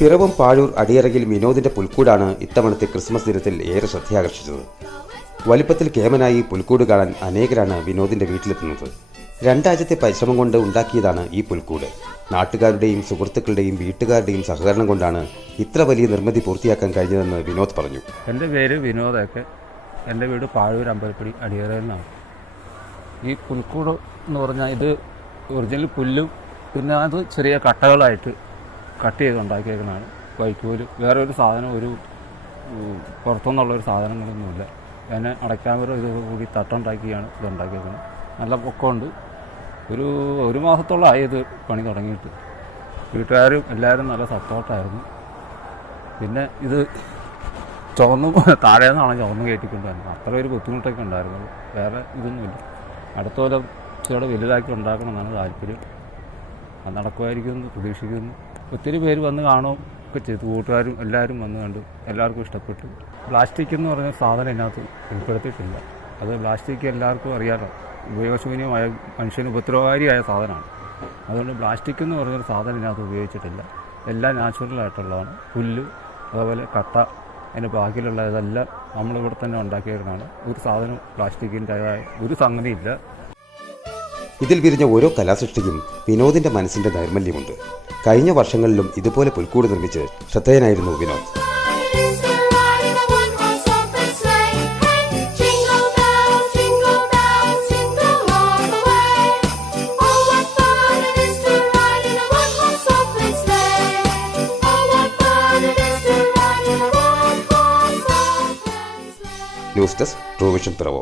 പിറവം പാഴൂർ അടിയറകിൽ വിനോദിന്റെ പുൽക്കൂടാണ് ഇത്തവണത്തെ ക്രിസ്മസ് ദിനത്തിൽ ഏറെ ശ്രദ്ധയാകർഷിച്ചത്. വലിപ്പത്തിൽ കേമനായി പുൽക്കൂട് കാണാൻ അനേകരാണ് വിനോദിന്റെ വീട്ടിലെത്തുന്നത്. രണ്ടാഴ്ചത്തെ പരിശ്രമം കൊണ്ട് ഉണ്ടാക്കിയതാണ് ഈ പുൽക്കൂട്. നാട്ടുകാരുടെയും സുഹൃത്തുക്കളുടെയും വീട്ടുകാരുടെയും സഹകരണം കൊണ്ടാണ് ഇത്ര വലിയ നിർമ്മിതി പൂർത്തിയാക്കാൻ കഴിഞ്ഞതെന്ന് വിനോദ് പറഞ്ഞു. എന്റെ പേര് വിനോദൊക്കെ എന്റെ വീട് പാഴൂർ അമ്പലപ്പടി അടിയറയിൽ നിന്നാണ്. ഈ പുൽക്കൂട് എന്ന് പറഞ്ഞാൽ ഇത് ഒറിജിനൽ പുല്ലും പിന്നെ അത് ചെറിയ കട്ടകളായിട്ട് കട്ട് ചെയ്ത് ഉണ്ടാക്കിയേക്കുന്നതാണ് വൈക്കോൽ വേറെ ഒരു സാധനം ഒരു പുറത്തുനിന്നുള്ള ഒരു സാധനങ്ങളൊന്നുമില്ല. അതിനെ അടയ്ക്കാമറ ഇതോടുകൂടി തട്ടുണ്ടാക്കിയാണ് ഇത് ഉണ്ടാക്കിയേക്കുന്നത് നല്ല പൊക്കമുണ്ട്. ഒരു ഒരു മാസത്തോളമായി ഇത് പണി തുടങ്ങിയിട്ട്. വീട്ടുകാരും എല്ലാവരും നല്ല സപ്പോർട്ടായിരുന്നു. പിന്നെ ഇത് ചുവന്ന് താഴെ നിന്നാണ് ചുവന്ന് കയറ്റിക്കൊണ്ടുവരുന്നത് അത്ര ഒരു ബുദ്ധിമുട്ടൊക്കെ ഉണ്ടായിരുന്നത് വേറെ ഇതൊന്നുമില്ല. അടുത്ത കൊല്ലം വലുതാക്കി ഉണ്ടാക്കണം എന്നാണ് താല്പര്യം. അത് നടക്കുമായിരിക്കുമെന്ന് പ്രതീക്ഷിക്കുന്നു. ഒത്തിരി പേര് വന്ന് കാണും ഒക്കെ ചെയ്തു. കൂട്ടുകാരും എല്ലാവരും വന്ന് കണ്ടു എല്ലാവർക്കും ഇഷ്ടപ്പെട്ടു. പ്ലാസ്റ്റിക് എന്ന് പറഞ്ഞ സാധനം ഇതിനകത്ത് ഉൾപ്പെടുത്തിയിട്ടില്ല. അത് പ്ലാസ്റ്റിക് എല്ലാവർക്കും അറിയാലോ. ഉപയോഗശൂന്യമായ മനുഷ്യന് ഉപദ്രവകാരിയായ സാധനമാണ്. അതുകൊണ്ട് പ്ലാസ്റ്റിക് എന്ന് പറഞ്ഞൊരു സാധനം ഇതിനകത്ത് ഉപയോഗിച്ചിട്ടില്ല. എല്ലാം നാച്ചുറലായിട്ടുള്ളതാണ് പുല്ല് അതുപോലെ കട്ട അതിന്റെ ബാക്കിയിലുള്ള ഇതെല്ലാം നമ്മളിവിടെ തന്നെ ഉണ്ടാക്കിയിരുന്നതാണ് ഒരു സാധനം പ്ലാസ്റ്റിക്കിന്റെതായ ഒരു സംഗതിയില്ല. ഇതിൽ വിരിഞ്ഞ ഓരോ കലാസൃഷ്ടിക്കും വിനോദിന്റെ മനസ്സിന്റെ നൈർമല്യമുണ്ട്. കഴിഞ്ഞ വർഷങ്ങളിലും ഇതുപോലെ പുൽക്കൂട് നിർമ്മിച്ച് ശ്രദ്ധേയനായിരുന്നു വിനോദ്. News desk Truevision പ്രവോ